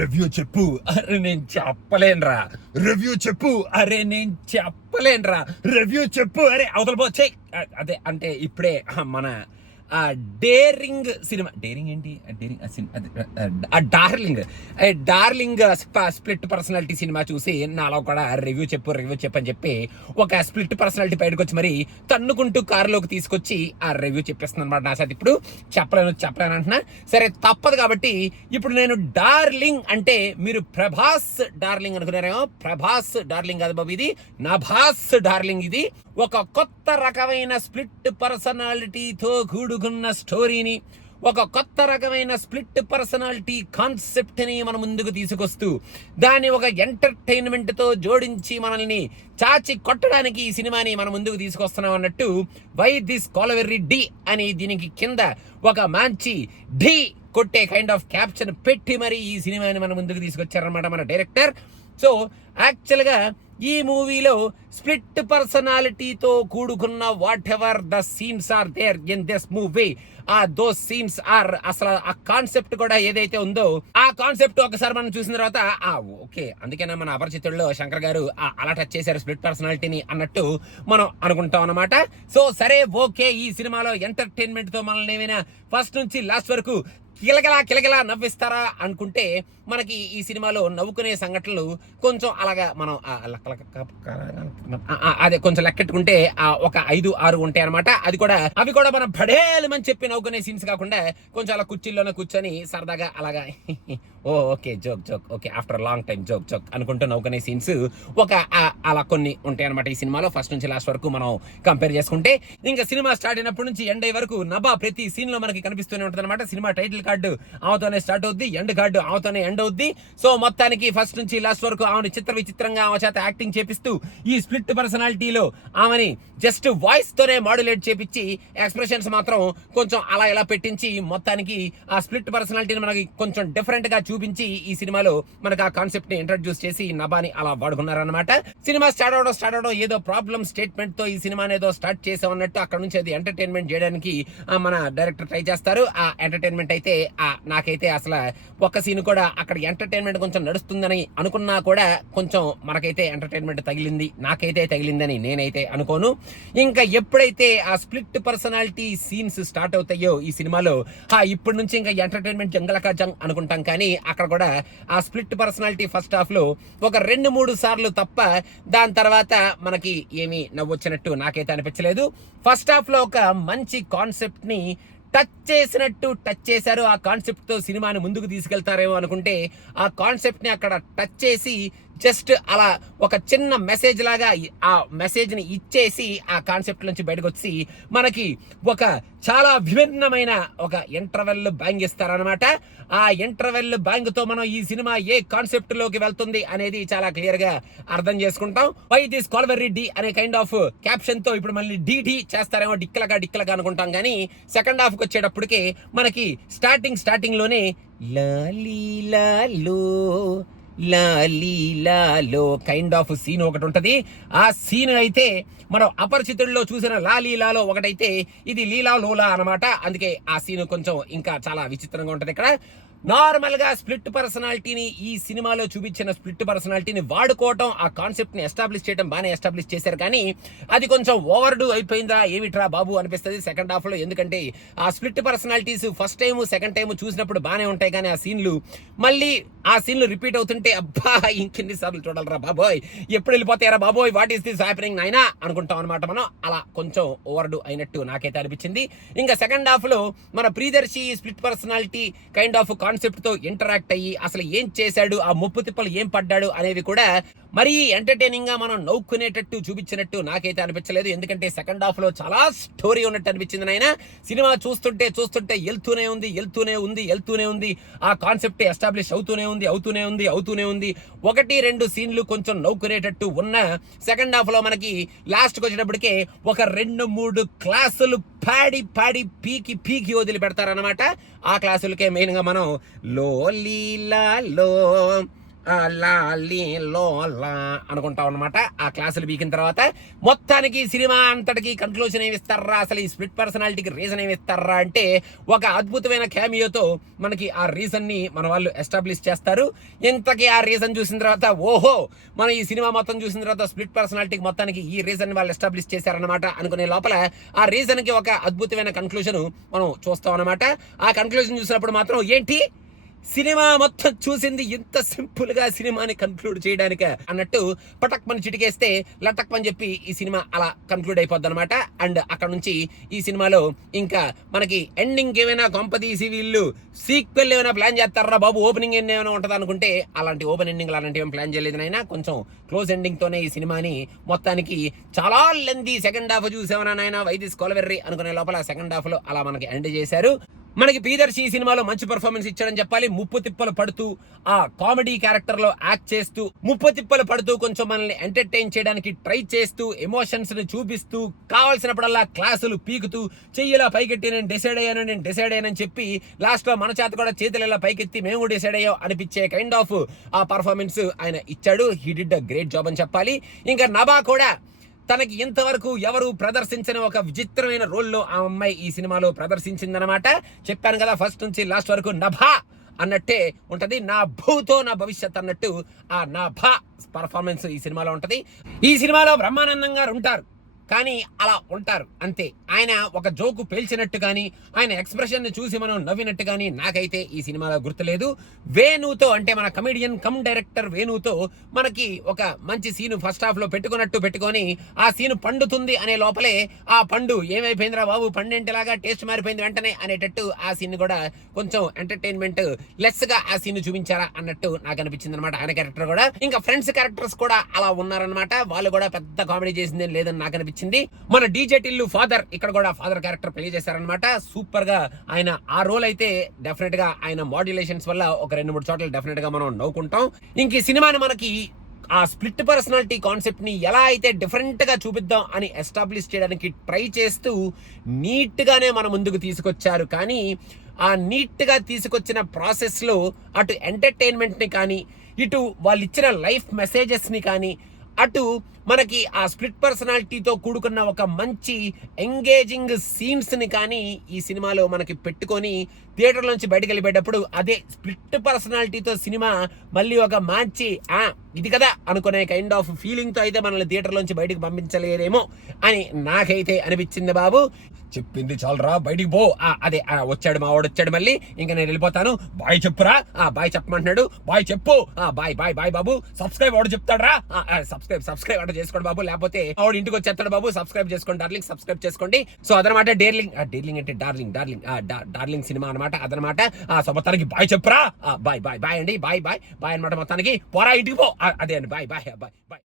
Review చెప్పు. అరే నేను చెప్పలేనురా. రివ్యూ చెప్పు. అరే నేను చెప్పలేనురా. రివ్యూ చెప్పు. అరే అవతల పో చెయ్. అదే అంటే ఇప్పుడే మన డేరింగ్ సినిమా, డేరింగ్ ఏంటి, డార్లింగ్ స్ప్లిట్ పర్సనాలిటీ సినిమా చూసి నాలో కూడా రివ్యూ చెప్పు అని చెప్పి ఒక స్ప్లిట్ పర్సనాలిటీ బయటకు వచ్చి మరి తన్నుకుంటూ కారులోకి తీసుకొచ్చి ఆ రివ్యూ చెప్పేస్తుంది అనమాట. నా సార్ ఇప్పుడు చెప్పలేను అంటున్నా. సరే తప్పదు కాబట్టి ఇప్పుడు నేను డార్లింగ్ అంటే మీరు ప్రభాస్ డార్లింగ్ అనుకున్నారేమో. ప్రభాస్ డార్లింగ్ కాదు బాబు, ఇది నభాస్ డార్లింగ్. ఇది ఒక కొత్త రకమైన స్ప్లిట్ పర్సనాలిటీతో కూడుకున్న స్టోరీని, ఒక కొత్త రకమైన స్ప్లిట్ పర్సనాలిటీ కాన్సెప్ట్ని మన ముందుకు తీసుకొస్తూ దాన్ని ఒక ఎంటర్టైన్మెంట్తో జోడించి మనల్ని చాచి కొట్టడానికి ఈ సినిమాని మన ముందుకు తీసుకొస్తున్నాం అన్నట్టు వై దిస్ కొలవెర్రీ డి అని దీనికి కింద ఒక మంచి ఢీ కొట్టే కైండ్ ఆఫ్ క్యాప్షన్ పెట్టి మరి ఈ సినిమాని మన ముందుకు తీసుకొచ్చారనమాట మన డైరెక్టర్. సో యాక్చువల్గా ఈ మూవీలో స్ప్లిట్ పర్సనాలిటీతో కూడుకున్న whatever the scenes are there in this movie, those scenes are, అసలు ఆ కాన్సెప్ట్ కూడా ఏదైతే ఉందో ఆ కాన్సెప్ట్ ఒకసారి మనం చూసిన తర్వాత ఓకే, అందుకేనా మన అపరిచితుల్లో శంకర్ గారు అలా టచ్ చేశారు స్ప్లిట్ పర్సనాలిటీని అన్నట్టు మనం అనుకుంటాం అన్నమాట. సో సరే ఓకే, ఈ సినిమాలో ఎంటర్టైన్మెంట్ తో మనల్ని ఏమైనా ఫస్ట్ నుంచి లాస్ట్ వరకు కిలకిలా నవ్విస్తారా అనుకుంటే మనకి ఈ సినిమాలో నవ్వుకునే సంఘటనలు కొంచెం అలాగా మనం అదే కొంచెం లెక్కెట్టుకుంటే ఒక 5-6 ఉంటాయి అనమాట. అవి కూడా మనం పడేలమని చెప్పి నవ్వుకునే సీన్స్ కాకుండా కొంచెం అలా కుర్చీల్లోనే కూర్చొని సరదాగా అలాగా okay joke okay after long time joke అనుకుంటూ నవ్వుకునే సీన్స్ ఒక అలా కొన్ని ఉంటాయి అనమాట ఈ సినిమాలో ఫస్ట్ నుంచి లాస్ట్ వరకు మనం కంపేర్ చేసుకుంటే. ఇంకా సినిమా స్టార్ట్ అయినప్పటి నుంచి ఎండ్ అయ్యే వరకు నభా ప్రతి సీన్ లో మనకి కనిపిస్తూనే ఉంటుంది అనమాట. సినిమా టైటిల్ కార్డు ఆమెతోనే స్టార్ట్ అవుద్ది, ఎండ్ కార్డు ఆమెతోనే ఎండ్ అవుద్ది. సో మొత్తానికి ఫస్ట్ నుంచి లాస్ట్ వరకు ఆమెను విచిత్రంగా ఆమె చేత యాక్టింగ్ చేపిస్తూ ఈ స్ప్లిట్ పర్సనాలిటీలో ఆమెని జస్ట్ వాయిస్ తోనే మాడ్యులేట్ చేపించి ఎక్స్ప్రెషన్స్ మాత్రం కొంచెం అలా ఇలా పెట్టించి మొత్తానికి ఆ స్ప్లిట్ పర్సనాలిటీని మనకి కొంచెం డిఫరెంట్ గా చూపించి ఈ సినిమాలో మనకు ఆ కాన్సెప్ట్ ని ఇంట్రడ్యూస్ చేసి నభాని అలా వాడుకున్నారనమాట. సినిమా స్టార్ట్ అవడం ఏదో ప్రాబ్లం స్టేట్మెంట్ తో ఈ సినిమాని ఏదో స్టార్ట్ చేసామన్నట్టు అక్కడ నుంచి అది ఎంటర్టైన్మెంట్ చేయడానికి మన డైరెక్టర్ ట్రై చేస్తారు. ఆ ఎంటర్టైన్మెంట్ అయితే నాకైతే అసలు ఒక్క సీన్ కూడా అక్కడ ఎంటర్టైన్మెంట్ కొంచెం నడుస్తుందని అనుకున్నా కూడా కొంచెం మనకైతే ఎంటర్టైన్మెంట్ నాకైతే తగిలిందని నేనైతే అనుకోను. ఇంకా ఎప్పుడైతే ఆ స్ప్లిట్ పర్సనాలిటీ సీన్స్ స్టార్ట్ అవుతాయో ఈ సినిమాలో ఇప్పటి నుంచి ఇంకా ఎంటర్టైన్మెంట్ జంగలకా జంగ్ అనుకుంటాం, కానీ అక్కడ కూడా ఆ స్ప్లిట్ పర్సనాలిటీ ఫస్ట్ హాఫ్ లో ఒక 2-3 సార్లు తప్ప దాని తర్వాత మనకి ఏమీ నవ్వొచ్చినట్టు నాకైతే అనిపించలేదు. ఫస్ట్ హాఫ్ లో ఒక మంచి కాన్సెప్ట్ ని టచ్ చేశారు. ఆ కాన్సెప్ట్ తో సినిమాని ముందుకు తీసుకెళ్తారేమో అనుకుంటే ఆ కాన్సెప్ట్ ని అక్కడ టచ్ చేసి జస్ట్ అలా ఒక చిన్న మెసేజ్ లాగా ఆ మెసేజ్ ని ఇచ్చేసి ఆ కాన్సెప్ట్ నుంచి బయటకు వచ్చి మనకి ఒక చాలా విభిన్నమైన ఒక ఇంటర్వెల్ బ్యాంగ్ ఇస్తారనమాట. ఆ ఇంటర్వెల్ బ్యాంగ్ తో మనం ఈ సినిమా ఏ కాన్సెప్ట్ లోకి వెళ్తుంది అనేది చాలా క్లియర్ గా అర్థం చేసుకుంటాం. వై దిస్ కొలవెర్రీ డి అనే కైండ్ ఆఫ్ క్యాప్షన్ తో ఇప్పుడు మళ్ళీ డి చేస్తారేమో, డిక్కలగా అనుకుంటాం, కానీ సెకండ్ హాఫ్ కి వచ్చేటప్పటికి మనకి స్టార్టింగ్ లోనే లాలీలాలో కైండ్ ఆఫ్ సీన్ ఒకటి ఉంటది. ఆ సీన్ అయితే మనం అపరిచితుల్లో చూసిన లాలీలాలో ఒకటైతే ఇది లీలా లోలా అనమాట. అందుకే ఆ సీన్ కొంచెం ఇంకా చాలా విచిత్రంగా ఉంటది. ఇక్కడ నార్మల్ గా స్ప్లిట్ పర్సనాలిటీని ఈ సినిమాలో చూపించిన స్ప్లిట్ పర్సనాలిటీని వాడుకోవటం, ఆ కాన్సెప్ట్ ని ఎస్టాబ్లిష్ చేయడం బాగానే ఎస్టాబ్లిష్ చేశారు, కానీ అది కొంచెం ఓవర్ డూ అయిపోయిందా ఏమిట్రా బాబు అనిపిస్తుంది సెకండ్ హాఫ్ లో. ఎందుకంటే ఆ split personalities first time second time చూసినప్పుడు బాగానే ఉంటాయి, కానీ ఆ సీన్లు మళ్ళీ రిపీట్ అవుతుంటే అబ్బా ఇంకెన్ని సార్లు చూడాలరా బాబోయ్, ఎప్పుడు వెళ్ళిపోతాయారా బాబోయ్, వాట్ ఈస్ దిస్ హ్యాపెనింగ్ నాయనా అనుకుంటాం అనమాట మనం. అలా కొంచెం ఓవర్ డూ అయినట్టు నాకైతే అనిపించింది. ఇంకా సెకండ్ హాఫ్ లో మన Priyadarshi split personality kind of concept తో ఇంటరాక్ట్ అయ్యి అసలు ఏం చేశాడు, ఆ ముప్పు తిప్పలు ఏం పడ్డాడు అనేవి కూడా మరీ ఎంటర్టైనింగ్ గా మనం నవ్వుకునేటట్టు చూపించినట్టు నాకైతే అనిపించలేదు. ఎందుకంటే సెకండ్ హాఫ్ లో చాలా స్టోరీ ఉన్నట్టు అనిపించింది నాయన. సినిమా చూస్తుంటే వెళ్తూనే ఉంది. ఆ కాన్సెప్ట్ ఎస్టాబ్లిష్ అవుతూనే ఉంది. 1-2 సీన్లు కొంచెం నవ్వుకునేటట్టు ఉన్న సెకండ్ హాఫ్ లో మనకి లాస్ట్ కి వచ్చేటప్పటికే ఒక 2-3 క్లాసులు పాడి పీకి వదిలి పెడతారనమాట. ఆ క్లాసులకే మెయిన్ గా మనం లో లాలి లోలా అనుకుంటాం అనమాట. ఆ క్లాసులు బీకిన తర్వాత మొత్తానికి సినిమా అంతటికి కన్క్లూజన్ ఏమి ఇస్తారా, అసలు ఈ స్ప్లిట్ పర్సనాలిటీకి రీజన్ ఏమి ఇస్తారా అంటే ఒక అద్భుతమైన క్యామియోతో మనకి ఆ రీజన్ ని మన వాళ్ళు ఎస్టాబ్లిష్ చేస్తారు. ఇంతకీ ఆ రీజన్ చూసిన తర్వాత ఓహో మనం ఈ సినిమా మొత్తం చూసిన తర్వాత స్ప్లిట్ పర్సనాలిటీకి మొత్తానికి ఈ రీజన్ వాళ్ళు ఎస్టాబ్లిష్ చేశారనమాట అనుకునే లోపల ఆ రీజన్ కి ఒక అద్భుతమైన కన్క్లూజన్ మనం చూస్తాం అనమాట. ఆ కన్క్లూజన్ చూసినప్పుడు మాత్రం ఏంటి సినిమా మొత్తం చూసింది ఇంత సింపుల్ గా సినిమాని కన్క్లూడ్ చేయడానికి అన్నట్టు పటక్ మని చిటికేస్తే లటక్ అని చెప్పి ఈ సినిమా అలా కన్క్లూడ్ అయిపోద్ది అనమాట. అండ్ అక్కడ నుంచి ఈ సినిమాలో ఇంకా మనకి ఎండింగ్ ఏమైనా కొంపదీసి వీళ్ళు సీక్వెల్ ఏమైనా ప్లాన్ చేస్తారా బాబు, ఓపెనింగ్ ఎండ్ ఏమైనా ఉంటుంది అనుకుంటే అలాంటి ఓపెన్ ఎండింగ్ అలాంటివి ఏం ప్లాన్ చేయలేదు నైనా. కొంచెం క్లోజ్ ఎండింగ్ తోనే ఈ సినిమాని మొత్తానికి చాలా లెంది సెకండ్ హాఫ్ చూసేవనా నాయన వైదిస్ కొలవెర్రి అనుకునే లోపల సెకండ్ హాఫ్ లో అలా మనకి ఎండ్ చేశారు. మనకి ప్రియదర్శి ఈ సినిమాలో మంచి పర్ఫార్మెన్స్ ఇచ్చాడని చెప్పాలి. ముప్పు తిప్పలు పడుతూ ఆ కామెడీ క్యారెక్టర్ లో యాక్ట్ చేస్తూ ముప్పు తిప్పలు పడుతూ కొంచెం మనల్ని ఎంటర్టైన్ చేయడానికి ట్రై చేస్తూ ఎమోషన్స్ ని చూపిస్తూ కావాల్సినప్పుడల్లా క్లాసులు పీకుతూ చెయ్యిలా పైకెట్టి నేను డిసైడ్ అయ్యానని చెప్పి లాస్ట్ లో మన చేత కూడా చేతులు ఇలా పైకెత్తి మేము డిసైడ్ అయ్యాం అనిపించే కైండ్ ఆఫ్ ఆ పర్ఫార్మెన్స్ ఆయన ఇచ్చాడు. He did a great job అని చెప్పాలి. ఇంకా నభా కూడా తనకి ఇంతవరకు ఎవరు ప్రదర్శించిన ఒక విచిత్రమైన రోల్లో ఆ అమ్మాయి ఈ సినిమాలో ప్రదర్శించిందనమాట. చెప్పాను కదా ఫస్ట్ నుంచి లాస్ట్ వరకు నభా అన్నట్టే ఉంటది, నా భూతో నా భవిష్యత్ అన్నట్టు ఆ నభా పర్ఫార్మెన్స్ ఈ సినిమాలో ఉంటది. ఈ సినిమాలో బ్రహ్మానందం గారు ఉంటారు కానీ అలా ఉంటారు అంతే. ఆయన ఒక జోకు పేల్చినట్టు కానీ ఆయన ఎక్స్ప్రెషన్ ని చూసి మనం నవ్వినట్టు కానీ నాకైతే ఈ సినిమాలో గుర్తులేదు. వేణుతో అంటే మన కమెడియన్ కమ్ డైరెక్టర్ వేణుతో మనకి ఒక మంచి సీను ఫస్ట్ హాఫ్ లో పెట్టుకొని ఆ సీను పండుతుంది అనే లోపలే ఆ పండు ఏమైపోయిందిరా బాబు పండేంటిలాగా టేస్ట్ మారిపోయింది వెంటనే అనేటట్టు ఆ సీన్ కూడా కొంచెం ఎంటర్టైన్మెంట్ లెస్ గా ఆ సీన్ చూపించారా అన్నట్టు నాకు అనిపించింది అనమాట. ఆయన క్యారెక్టర్ కూడా ఇంకా ఫ్రెండ్స్ క్యారెక్టర్స్ కూడా అలా ఉన్నారనమాట. వాళ్ళు కూడా పెద్ద కామెడీ చేసింది లేదని నాకు అనిపించింది. మన డీజే టిల్లు ఫాదర్ ఇక్కడ కూడా ఫాదర్ క్యారెక్టర్ ప్లే చేశారనమాట. సూపర్ గా ఆయన ఆ రోల్ అయితే డెఫినెట్ గా ఆయన మాడ్యులేషన్స్ వల్ల ఒక 2-3 చోట్ల డెఫినెట్ గా మనం నవ్వుకుంటాం. ఇంక ఈ సినిమాని మనకి ఆ స్ప్లిట్ పర్సనాలిటీ కాన్సెప్ట్ ని ఎలా అయితే డిఫరెంట్ గా చూపిద్దాం అని ఎస్టాబ్లిష్ చేయడానికి ట్రై చేస్తూ నీట్ గానే మన ముందుకు తీసుకొచ్చారు. కానీ ఆ నీట్ గా తీసుకొచ్చిన ప్రాసెస్ లో అటు ఎంటర్టైన్మెంట్ ని కానీ ఇటు వాళ్ళు ఇచ్చిన లైఫ్ మెసేజెస్ ని కానీ అటు మనకి ఆ స్ప్లిట్ పర్సనాలిటీతో కూడుకున్న ఒక మంచి ఎంగేజింగ్ సీన్స్ ని కానీ ఈ సినిమాలో మనకి పెట్టుకొని థియేటర్ నుంచి బయటకు వెళ్ళిపోయేటప్పుడు అదే స్ప్లిట్ పర్సనాలిటీతో సినిమా మళ్ళీ ఒక మంచి ఇది కదా అనుకునే కైండ్ ఆఫ్ ఫీలింగ్ తో అయితే మనల్ని థియేటర్ నుంచి బయటకు పంపించలేరేమో అని నాకైతే అనిపించింది బాబు. చెప్పింది చాలరా బయటికి పో. అదే వచ్చాడు మా వాడు వచ్చాడు మళ్ళీ ఇంకా నేను వెళ్ళిపోతాను. బాయ్ చెప్పురా. బాయ్ చెప్పమంటున్నాడు. బాయ్ చెప్పు. బాయ్ బాయ్ బాయ్ బాబు. సబ్స్క్రైబ్ వాడు చెప్తాడు. సబ్స్క్రైబ్ అంటే చేసుకోండి బాబు, లేకపోతే వాడు ఇంటికి వచ్చేస్తాడు బాబు. సబ్స్క్రైబ్ చేసుకోండి డార్లింగ్, సబ్స్క్రైబ్ చేసుకోండి. సో అదనమాట డేర్లింగ్ అంటే డార్లింగ్ సినిమా అనమాట అదనమాట. సో మొత్తానికి బాయ్ చెప్పురా. బాయ్ బాయ్ బాయ్ అండి. బాయ్ బాయ్ బాయ్ అనమాట. మొత్తానికి పోరా ఇంటికి పో. అదే అండి బాయ్ బాయ్ బాయ్ బాయ్.